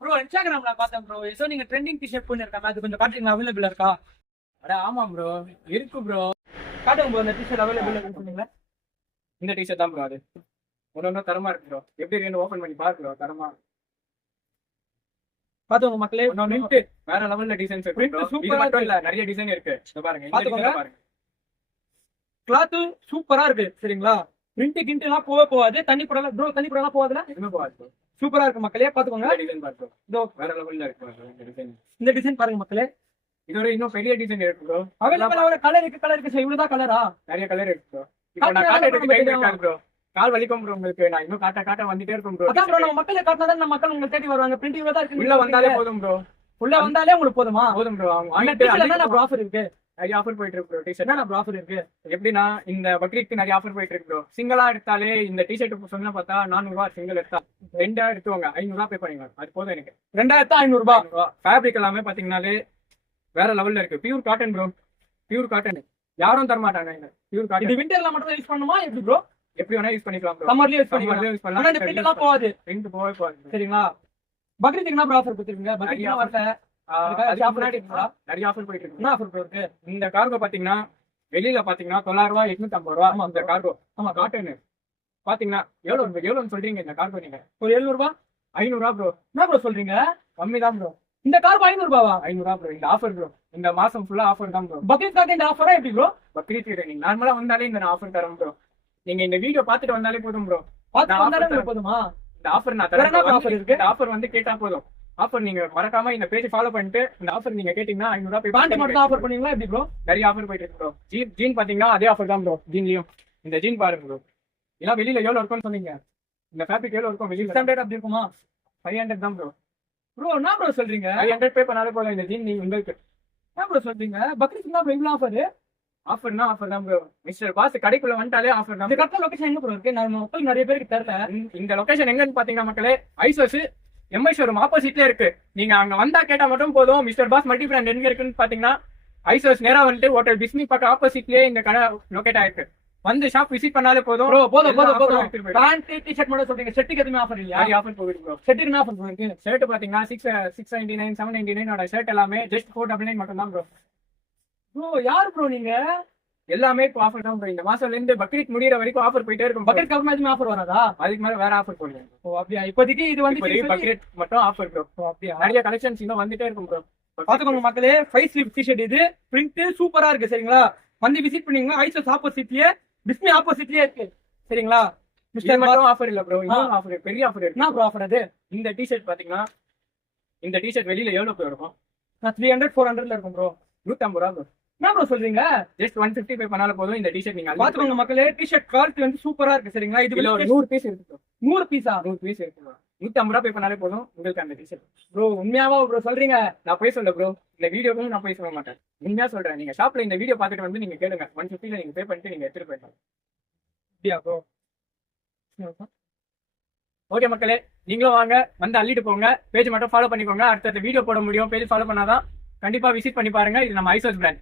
Bro இன்ஸ்டாகிராம்ல பார்த்தேன் bro. ஏதோ நீங்க ட்ரெண்டிங் டிஷர்ட் பண்ணிருக்காங்க, அது கொஞ்சம் காட்டுறீங்களா? அவைலபிள் இருக்கா? அட ஆமா ப்ரோ, இருக்கு ப்ரோ. காட்டுங்க ப்ரோ, அந்த டிஷர்ட் அவைலபிள் இருக்குன்னு சொன்னீங்களா? இந்த டிஷர்ட் தான் ப்ரோ. அது ஒன்னொன்னும் தரமா இருக்கு ப்ரோ. எப்படி ரெண்டு ஓபன் பண்ணி பாரு ப்ரோ. தரமா பாத்துக்கோங்க மக்களே, ஒன்னொன்னு வேற லெவல்ல டிசைன்ஸ் இருக்கு Print ப்ரோ. super இது ஆ மட்டும் இருக்கு. இல்ல, நிறைய டிசைன் இருக்கு. இத பாருங்க, இந்த பாத்துக்கோங்க. டிசைன் பாருங்க. கிளாத் சூப்பரா இருக்கு சரிங்களா? பிரிண்ட் கிண்ட் எல்லாம் போகாது, தண்ணி படலாம் ப்ரோ, தண்ணி படலாம் போகாதுல. எதுவுமே போகாது ப்ரோ. சூப்பரா இருக்கு மக்களே, பாத்துக்கோங்க. இந்த டிசைன் பாரு ப்ரோ. இதோ வேற லெவல்ல இருக்கு ப்ரோ இந்த டிசைன். இந்த டிசைன் பாருங்க மக்களே. இதோட இன்னும் பெரிய டிசைன் இருக்கு ப்ரோ. அவைலபிள் கலர் இருக்கு சார். இவ்வளவுதான் கலரா? நிறைய கலர் இருக்கு ப்ரோ. இப்போ நான் காட்டுறதுக்கு டைம் இருக்காது ப்ரோ. கால் வலிக்கும் ப்ரோ உங்களுக்கு. நான் இன்னும் காட்ட வந்துட்டே இருக்கும் ப்ரோ. அதான் ப்ரோ, நம்ம மக்களே காட்டினா நம்ம மக்கள் உங்களை தேடி வருவாங்க. பிரிண்ட் இவ்வளவுதான் இருக்கு. உள்ள வந்தாலே போதும் ப்ரோ. உள்ள வந்தாலே உங்களுக்கு போதுமா? போதும் ப்ரோ. அவங்க அந்த வாங்கிட்டு டிஷர்ட் என்ன ப்ரோ ஆஃபர் இருக்கு? நிறைய ஆஃபர் போயிட்டு இருக்கு ப்ரோ. டிஷர்ட் என்ன ப்ரோ ஆஃபர் இருக்கு? எப்படின்னா இந்த பக்ரீத்க்கு நிறைய ஆஃபர் போயிட்டு இருக்கு ப்ரோ. சிங்கிளா எடுத்தாலே இந்த டிஷர்ட் சொன்னா பார்த்தா 400 ரூபாய். சிங்கிள் எடுத்தா 2 எடுத்துவாங்க, 500 ரூபாய் பே பண்ணிடுவாங்க. அது போதும் எனக்கு. 2500 ரூபாய். ஃபேப்ரிக் எல்லாமே பாத்தீங்கன்னாலே வேற லெவல்ல இருக்கு. Pure cotton bro. Pure cotton. யாரும் தர மாட்டாங்க. இந்த பியூர் இது காட்டன் விண்டர்ல மட்டும் யூஸ் பண்ணுமா எப்படி ப்ரோ? எப்படி வேணா யூஸ் பண்ணிக்கலாம் ப்ரோ. சம்மர்லயே யூஸ் சம்மர்லயே பண்ணிக்கலாம். யூஸ் ஆனா இந்த பிரிண்ட் எல்லாம் பண்ணலாம். போகாது பிரிண்ட் போவே போகாது. சரிங்களா? பக்ரீத்துக்கு என்ன ஆஃபர் கொடுத்துருக்கீங்க? பக்ரீத்துக்கு வரல. அதுக்கு முன்னாடி நிறைய ஆஃபர் போயிட்டு இருக்கு. என்ன ஆஃபர் ப்ரோ இருக்கு? இந்த கார்கோ பாத்தீங்கன்னா வெளியில பாத்தீங்கன்னா 900 ரூபாய் 850 ரூபாய். ஆமா, இந்த கார்கோ ஆமா காட்டன் பாத்தீங்கன்னா எவ்வளவுன்னு சொல்றீங்க? இந்த கார்கோ நீங்க ஒரு 700 ரூபாய். 500 ரூபாய் ப்ரோ. என்ன ப்ரோ சொல்றீங்க? கம்மி தான் ப்ரோ. இந்த கார் 500 ரூபாவா? 500 ரூபாய் ப்ரோ. இந்த ஆஃபர் ப்ரோ. இந்த மாசம் ஃபுல்லா ஆஃபர் தான் ப்ரோ. பக்ரீத்காக இந்த ஆஃபரா எப்படி ப்ரோ? பக்ரீத் நீங்க நார்மலா வந்தாலே இந்த ஆஃபர் தரோம் ப்ரோ. நீங்க இந்த வீடியோ பார்த்துட்டு வந்தாலே போதும் ப்ரோ. பார்த்து வந்தாலே உங்களுக்கு போதுமா? இந்த ஆஃபர் நான் வேற தரேன். என்ன ஆஃபர் இருக்கு? இந்த ஆஃபர் வந்து கேட்டா போதும். ஆஃபர் நீங்க மறக்காம இந்த பேஜ் ஃபாலோ பண்ணிட்டு இந்த ஆஃபர் நீங்க கேட்டீங்கன்னா 500 ரூபாய் பேண்ட் மட்டும் ஆஃபர் பண்ணீங்களா எப்படி ப்ரோ? நிறைய ஆஃபர் போயிட்டு இருக்கு ப்ரோ. ஜீன் பாத்தீங்கன்னா அதே ஆஃபர் தான் ப்ரோ. ஜீன்லயும் இந்த ஜீன் பாருங்க ப்ரோ. இதெல்லாம் வெளியில எவ்வளவு இருக்கும்னு சொன்னீங்க? இந்த ஃபேப்ரிக் எவ்வளவு இருக்கும் வெளியில? 600 அப்படி இருக்குமா? 500 தான் ப்ரோ. ப்ரோ என்ன ப்ரோ சொல்றீங்க? 500 பே பண்ணாலே போதும். இந்த ஜீன் நீங்க உங்களுக்கு என்ன ப்ரோ சொல்றீங்க? பக்ரீத்துக்கு தான் இவ்வளவு ஆஃபர்? ஆஃபர்னா ஆஃபர் தான் ப்ரோ. மிஸ்டர் பாஸ் கடைக்குள்ள வந்துட்டாலே ஆஃபர் தான். இந்த கரெக்டா லொகேஷன் எங்க ப்ரோ இருக்கு? நான் மக்கள் நிறைய பேருக்கு தெரியல. இந்த லொகேஷன் எங்கன்னு பாத்தீங்கன்னா மக்களே, ஐசோஸ் எம்ஐ ஷோரூம் ஆப்போசிட்ல இருக்கு. நீங்க அங்க வந்தா கேட்டா மட்டும் போதும். மிஸ்டர் பாஸ் மல்டி பிராண்ட் எங்க இருக்குன்னு பாத்தீங்கன்னா ஐசோஸ் நேரா வந்துட்டு ஹோட்டல் பிஸ்மி பக்கம் ஆப்போசிட்லயே இந்த கடை லொகேட் ஆயிருக்கு. வந்து ஷாப் விசிட் பண்ணாலே போதும். ப்ரோ போதும். பேண்ட் டி-ஷர்ட் மட்டும் சொல்றீங்க. ஷர்ட்டுக்கு எதுவுமே ஆஃபர் இல்லையா? ஆஃபர் போகுது ப்ரோ. ஷர்ட்டுக்கு என்ன ஆஃபர் ப்ரோ இருக்கு? ஷர்ட் பாத்தீங்கன்னா 699 799 ஷர்ட் எல்லாமே ஜஸ்ட் 499 மட்டும் தான் ப்ரோ. ப்ரோ யார் ப்ரோ நீங்க? எல்லாமே இப்போ ஆஃபர் தான் ப்ரோ. இந்த மாசம்ல இருந்து பக்ரீத் முடியற வரைக்கும் ஆஃபர் போயிட்டே இருக்கும். பக்ரீத் கவர்மெண்ட் எதுவுமே ஆஃபர் வராதா? அதுக்கு மேல வேற ஆஃபர் போடுங்க. ஓ அப்படியா? இப்போதைக்கு இது வந்து பக்ரீத் மட்டும் ஆஃபர் ப்ரோ. அப்படியா? நிறைய கலெக்ஷன்ஸ் இன்னும் வந்துட்டே இருக்கும் ப்ரோ. பாத்துக்கோங்க மக்களே, 5 ஸ்லீவ் டி-ஷர்ட் இது. பிரிண்ட் சூப்பரா இருக்கு சரிங்களா? வந்து விசிட் பண்ணீங்கன்னா ஐசோஸ் ஆப்போசிட்லயே பிஸ்மி ஆப்போசிட்லயே இருக்கு சரிங்களா? மிஸ்டர் மட்டும் ஆஃபர் இல்ல ப்ரோ. இன்னும் ஆஃபர் பெரிய ஆஃபர் இருக்கு. என்ன ப்ரோ ஆஃபர் அது? இந்த டி-ஷர்ட் பாத்தீங்கன்னா இந்த டி-ஷர்ட் வெளியில எவ்வளவு ப்ரோ இருக்கும்? 300 400ல இருக்கும் ப்ரோ. 150 ரூபா ப்ரோ. என்ன ப்ரோ சொல்றீங்க? ஜஸ்ட் 150 பே பண்ணால போதும். இந்த டி-ஷர்ட் நீங்க பாத்துக்கோங்க மக்களே, டி-ஷர்ட் குவாலிட்டி வந்து சூப்பரா இருக்கு சரிங்களா? இது இதுல ஒரு 100 பீஸ் இருக்கு ப்ரோ. 100 பீஸா? 100 பீஸ் இருக்கு ப்ரோ. 150 ரூபா பே பண்ணாலே போதும் உங்களுக்கு அந்த டி-ஷர்ட். ப்ரோ உண்மையாவா ப்ரோ சொல்றீங்க? நான் போய் சொல்ல ப்ரோ. இந்த வீடியோக்கு நான் போய் சொல்ல மாட்டேன். உண்மையா சொல்றேன். நீங்க ஷாப்ல இந்த வீடியோ பார்த்துட்டு வந்து நீங்க கேளுங்க. 150ல நீங்க பே பண்ணிட்டு நீங்க எடுத்துட்டு போயிடலாம். அப்படியா ப்ரோ? ஓகே மக்களே, நீங்களும் வாங்க, வந்து அள்ளிட்டு போங்க. பேஜ் மட்டும் ஃபாலோ பண்ணிக்கோங்க. அடுத்த வீடியோ போட முடியும். பேஜ் ஃபாலோ பண்ணாதான் கண்டிப்பா விசிட் பண்ணி பாருங்க. இது நம்ம ஐசோஸ் பிராண்ட்.